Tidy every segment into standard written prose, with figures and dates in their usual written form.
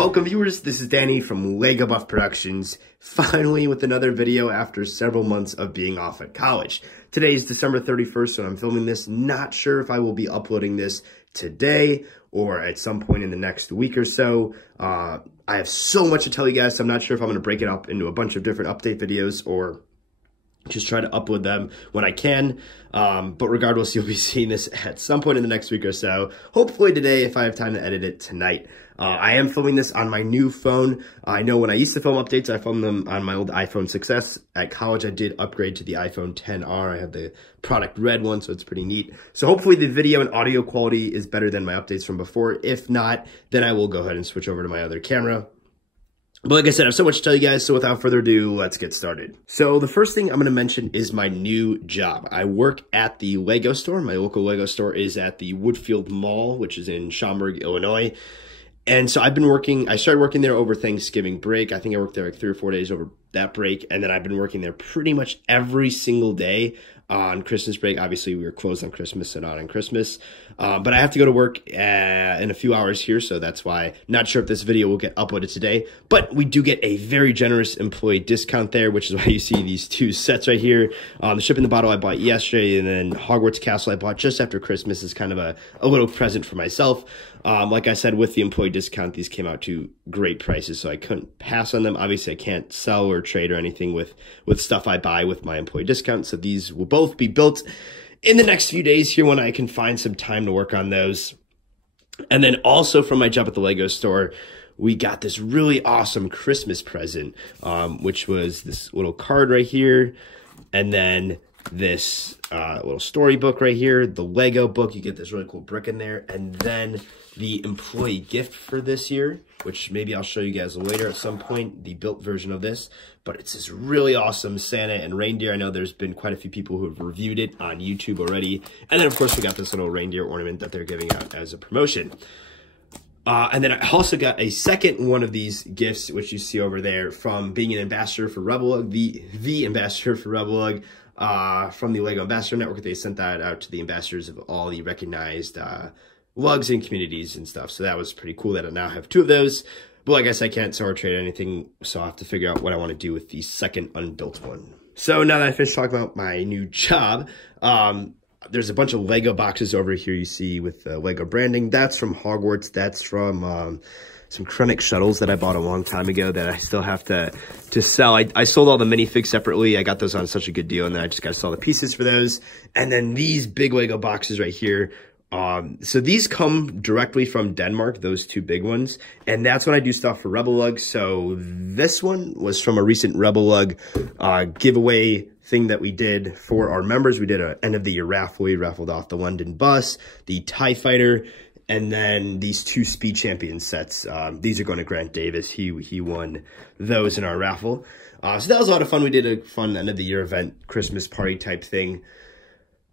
Welcome viewers, this is Danny from Lego Buff Productions, finally with another video after several months of being off at college. Today is December 31st when I'm filming this. Not sure if I will be uploading this today or at some point in the next week or so. I have so much to tell you guys, so I'm not sure if I'm going to break it up into a bunch of different update videos or just try to upload them when I can. But regardless, you'll be seeing this at some point in the next week or so. Hopefully today if I have time to edit it tonight. I am filming this on my new phone. I know when I used to film updates, I filmed them on my old iPhone 6S. At college, I did upgrade to the iPhone XR. I have the product red one, so it's pretty neat. So hopefully the video and audio quality is better than my updates from before. If not, then I will go ahead and switch over to my other camera. But like I said, I have so much to tell you guys, so without further ado, let's get started. So the first thing I'm going to mention is my new job. I work at the Lego store. My local Lego store is at the Woodfield Mall, which is in Schaumburg, Illinois. And so I started working there over Thanksgiving break. I think I worked there like 3 or 4 days over that break. And then I've been working there pretty much every single day on Christmas break. Obviously, we were closed on Christmas and not on Christmas. But I have to go to work in a few hours here, so that's why not sure if this video will get uploaded today. But we do get a very generous employee discount there, which is why you see these two sets right here. The Ship in the Bottle I bought yesterday, and then Hogwarts Castle I bought just after Christmas is kind of a little present for myself. Like I said, with the employee discount, these came out to great prices, so I couldn't pass on them. Obviously, I can't sell or trade or anything with stuff I buy with my employee discount, so these will both be built in the next few days here when I can find some time to work on those. And then also from my job at the Lego store, we got this really awesome Christmas present, which was this little card right here, and then this little storybook right here, the Lego book. You get this really cool brick in there, and then the employee gift for this year, which maybe I'll show you guys later at some point, the built version of this. But it's this really awesome Santa and reindeer. I know there's been quite a few people who have reviewed it on YouTube already. And then, of course, we got this little reindeer ornament that they're giving out as a promotion. And then I also got a second one of these gifts, which you see over there, from being an ambassador for Rebelug, the ambassador for Rebelug, from the Lego Ambassador Network. They sent that out to the ambassadors of all the recognized lugs and communities and stuff. So that was pretty cool that I now have 2 of those. But like I said, I can't sell or trade anything, so I'll have to figure out what I want to do with the second unbuilt one. So now that I finished talking about my new job, there's a bunch of Lego boxes over here you see with Lego branding. That's from Hogwarts. That's from some Krennic shuttles that I bought a long time ago that I still have to sell. I sold all the minifigs separately. I got those on such a good deal, and then I just got to sell the pieces for those. And then these big Lego boxes right here. So these come directly from Denmark, those 2 big ones, and that's when I do stuff for Rebelug. So this one was from a recent Rebelug giveaway thing that we did for our members. We did an end of the year raffle. We raffled off the London bus, the TIE Fighter, and then these 2 Speed Champion sets. These are going to Grant Davis. He won those in our raffle. So that was a lot of fun. We did a fun end of the year event, Christmas party type thing.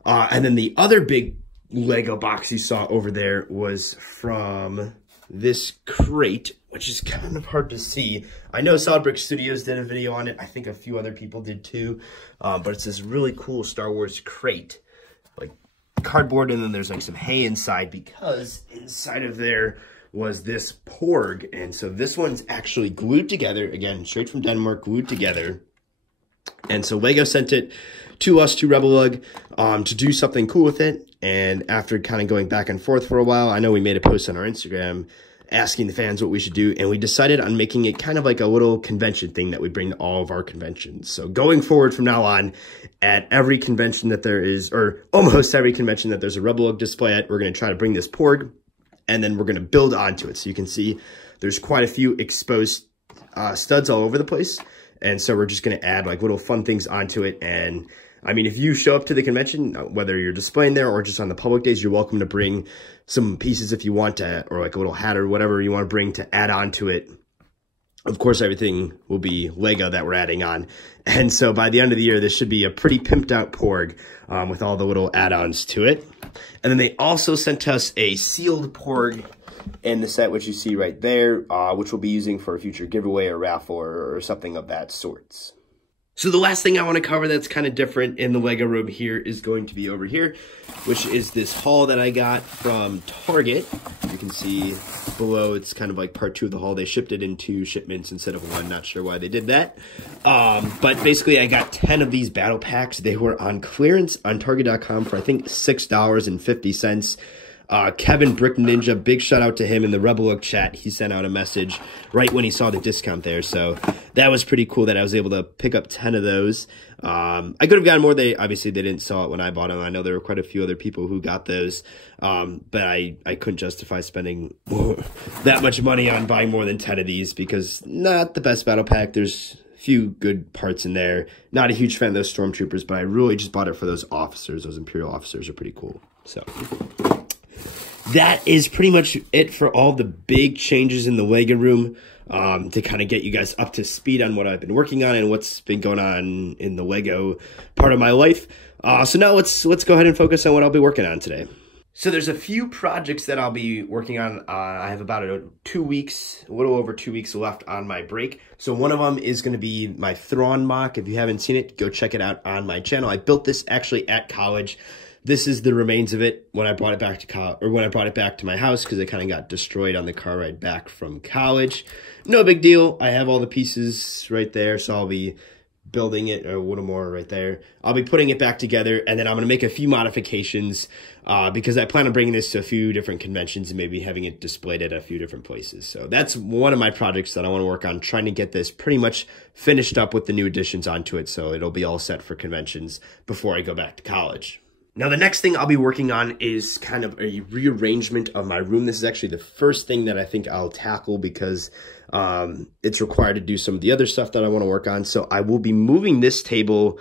And then the other big Lego box you saw over there was from this crate, which is kind of hard to see. I know Solid Brick Studios did a video on it. I think a few other people did too. But it's this really cool Star Wars crate, like cardboard, and then there's like some hay inside, because inside of there was this porg. And so this one's actually glued together, again, straight from Denmark, glued together. And so Lego sent it to us, to Rebelug, to do something cool with it. And after kind of going back and forth for a while, I know we made a post on our Instagram asking the fans what we should do, and we decided on making it kind of like a little convention thing that we bring to all of our conventions. So going forward from now on, at every convention that there is, or almost every convention that there's a Rebelug display at, we're going to try to bring this porg, and then we're going to build onto it. So you can see there's quite a few exposed studs all over the place. And so we're just going to add like little fun things onto it. And I mean, if you show up to the convention, whether you're displaying there or just on the public days, you're welcome to bring some pieces if you want to, or like a little hat or whatever you want to bring to add on to it. Of course, everything will be Lego that we're adding on. And so by the end of the year, this should be a pretty pimped out porg with all the little add-ons to it. And then they also sent us a sealed porg in the set, which you see right there, which we'll be using for a future giveaway or raffle or something of that sorts. So the last thing I want to cover that's kind of different in the Lego room here is going to be over here, which is this haul that I got from Target. You can see below, it's kind of like part 2 of the haul. They shipped it in 2 shipments instead of 1. Not sure why they did that. But basically, I got 10 of these battle packs. They were on clearance on Target.com for, I think, $6.50. Kevin Brick Ninja, big shout out to him in the Rebel Look chat. He sent out a message right when he saw the discount there. So that was pretty cool that I was able to pick up 10 of those. I could have gotten more. Obviously they didn't sell it when I bought them. I know there were quite a few other people who got those. But I couldn't justify spending that much money on buying more than 10 of these because not the best battle pack. There's a few good parts in there. Not a huge fan of those stormtroopers, but I really just bought it for those officers. Those Imperial officers are pretty cool. So that is pretty much it for all the big changes in the Lego room, to kind of get you guys up to speed on what I've been working on and what's been going on in the Lego part of my life. So now let's go ahead and focus on what I'll be working on today. So there's a few projects that I'll be working on. I have about a little over 2 weeks left on my break. So one of them is going to be my Thrawn mock. If you haven't seen it, go check it out on my channel. I built this actually at college. This is the remains of it when I brought it back to college, or when I brought it back to my house, because it kind of got destroyed on the car ride back from college. No big deal. I have all the pieces right there, so I'll be building it, or a little more right there. I'll be putting it back together, and then I'm going to make a few modifications because I plan on bringing this to a few different conventions and maybe having it displayed at a few different places. So that's one of my projects that I want to work on, trying to get this pretty much finished up with the new additions onto it, so it'll be all set for conventions before I go back to college. Now, the next thing I'll be working on is kind of a rearrangement of my room. This is actually the first thing that I think I'll tackle because it's required to do some of the other stuff that I want to work on. So I will be moving this table.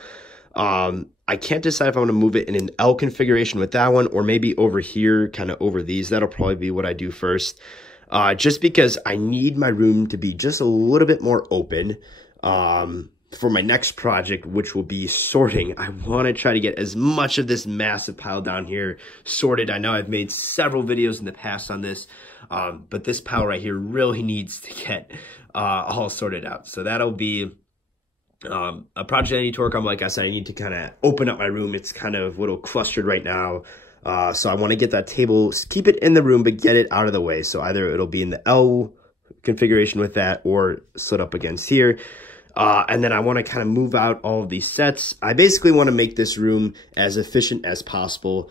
I can't decide if I want to move it in an L configuration with that one or maybe over here, kind of over these. That'll probably be what I do first. Just because I need my room to be just a little bit more open. For my next project, which will be sorting. I want to try to get as much of this massive pile down here sorted. I know I've made several videos in the past on this, but this pile right here really needs to get all sorted out. So that'll be a project I need to work on. Like I said, I need to kind of open up my room. It's kind of a little clustered right now. So I want to get that table, keep it in the room, but get it out of the way. So either it'll be in the L configuration with that or slid up against here. And then I want to kind of move out all of these sets. I basically want to make this room as efficient as possible.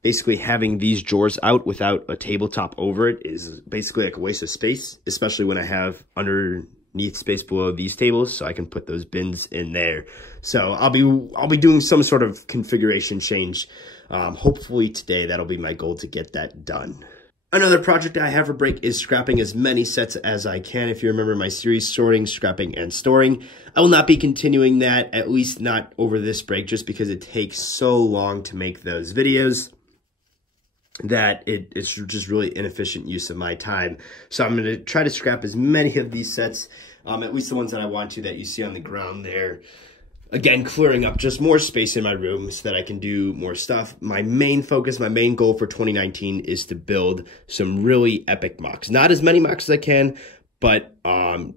Basically having these drawers out without a tabletop over it is basically like a waste of space, especially when I have underneath space below these tables, so I can put those bins in there. So I'll be doing some sort of configuration change. Hopefully today, that'll be my goal to get that done. Another project I have for break is scrapping as many sets as I can. If you remember my series, Sorting, Scrapping, and Storing, I will not be continuing that, at least not over this break, just because it takes so long to make those videos that it's just really inefficient use of my time. So I'm going to try to scrap as many of these sets, at least the ones that I want to, that you see on the ground there. Again, clearing up just more space in my room so that I can do more stuff. My main focus, my main goal for 2019 is to build some really epic mocks. Not as many mocks as I can, but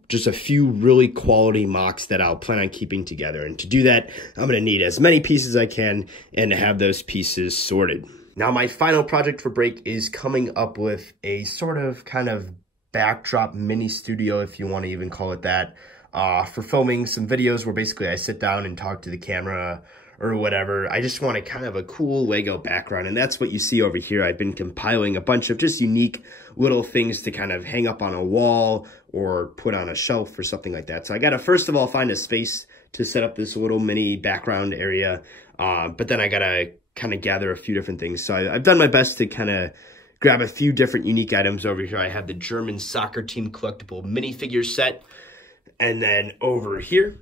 just a few really quality mocks that I'll plan on keeping together. And to do that, I'm going to need as many pieces as I can and to have those pieces sorted. Now, my final project for break is coming up with a sort of kind of backdrop mini studio, if you want to even call it that. For filming some videos where basically I sit down and talk to the camera or whatever. I just want kind of a cool Lego background, and that's what you see over here. I've been compiling a bunch of just unique little things to kind of hang up on a wall or put on a shelf or something like that. So I got to first of all find a space to set up this little mini background area, but then I got to kind of gather a few different things. So I've done my best to kind of grab a few different unique items over here. I have the German soccer team collectible minifigure set. And then over here,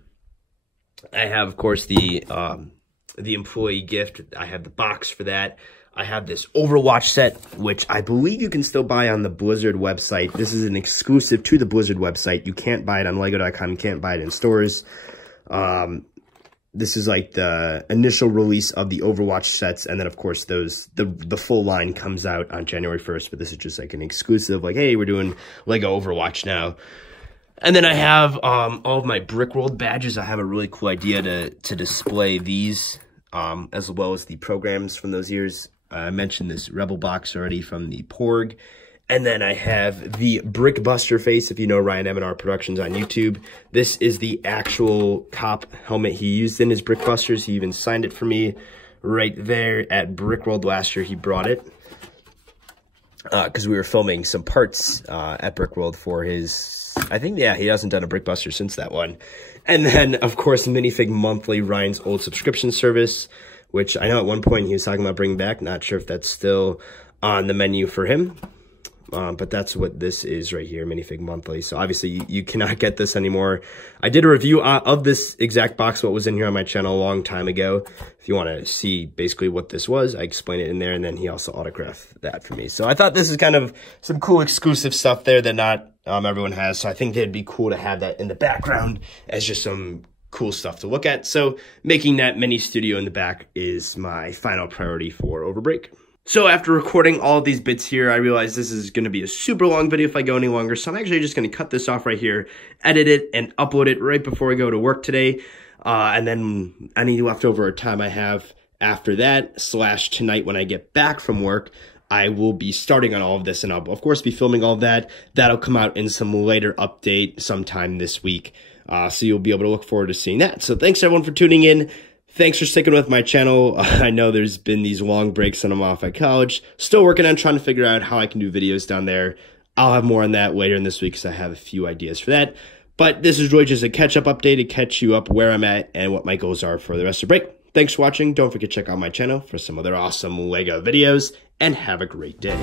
I have, of course, the employee gift. I have the box for that. I have this Overwatch set, which I believe you can still buy on the Blizzard website. This is an exclusive to the Blizzard website. You can't buy it on Lego.com. You can't buy it in stores. This is like the initial release of the Overwatch sets. And then, of course, the full line comes out on January 1st. But this is just like an exclusive, like, hey, we're doing Lego Overwatch now. And then I have all of my Brickworld badges. I have a really cool idea to display these, as well as the programs from those years. I mentioned this Rebel box already from the Porg. And then I have the Brickbuster face, if you know Ryan M&R Productions on YouTube. This is the actual cop helmet he used in his Brickbusters. He even signed it for me right there at Brickworld last year. He brought it because we were filming some parts at Brickworld for his, I think, yeah, he hasn't done a Brickbuster since that one. And then, of course, Minifig Monthly, Ryan's old subscription service, which I know at one point he was talking about bringing back. Not sure if that's still on the menu for him. But that's what this is right here, Minifig Monthly. So obviously you cannot get this anymore. I did a review of this exact box, what was in here on my channel a long time ago. If you want to see basically what this was, I explain it in there, and then he also autographed that for me. So I thought this is kind of some cool exclusive stuff there that not everyone has. So I think it'd be cool to have that in the background as just some cool stuff to look at. So making that mini studio in the back is my final priority for over break. So after recording all of these bits here, I realized this is going to be a super long video if I go any longer. So I'm actually just going to cut this off right here, edit it, and upload it right before I go to work today. And then any leftover time I have after that, / tonight when I get back from work, I will be starting on all of this. And I'll, of course, be filming all of that. That'll come out in some later update sometime this week. So you'll be able to look forward to seeing that. So thanks, everyone, for tuning in. Thanks for sticking with my channel. I know there's been these long breaks when I'm off at college. Still working on trying to figure out how I can do videos down there. I'll have more on that later in this week because I have a few ideas for that. But this is really just a catch-up update to catch you up where I'm at and what my goals are for the rest of the break. Thanks for watching. Don't forget to check out my channel for some other awesome LEGO videos, and have a great day.